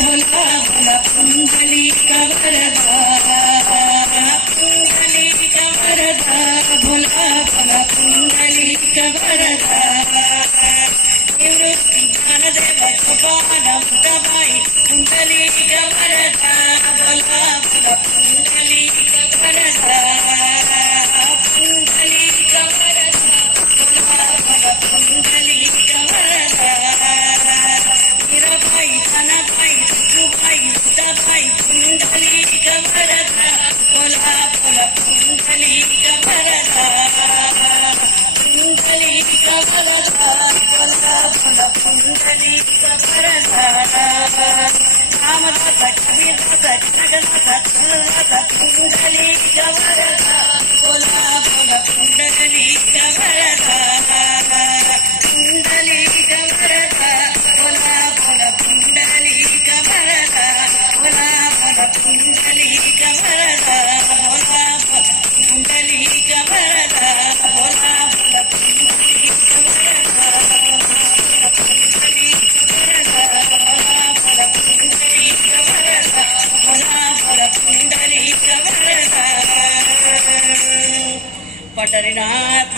भोला भोला पुंडलिक वरदा पुंडलिक वरदा भोला भोला पुंडलिक वरदा निवृत्ती ज्ञानदेव सोपानम दबाई पुंडलिक वरदा भोला भोला पुंडलिक वरदा पुंडलिक वरदा भोला भोला पुंडलिक वरदा मीराबाई तानाबाई सखूबाई सीताबाई पुंडलिक वरदा भोला भोला पुंडलिक वरदा पुंडलिक वरदा भोला भोला पुंडलिक वरदा रामदास कबीरदास जगन्नाथ चंद्रदास पुंडलिक वरदा भोला भोला पुंडलिक वरदा पुंडलिक वरदा भोला भोला पुंडलिक वरदा भोला भोला पुंडलिक वरदा भोला भोला पुंडलिक वरदा भोला भोला पुंडलिक वरदा पुंडलिक वरदा भोला भोला पुंडलिक वरदा भोला भोला पुंडलिक वरदा पंढरीनाथ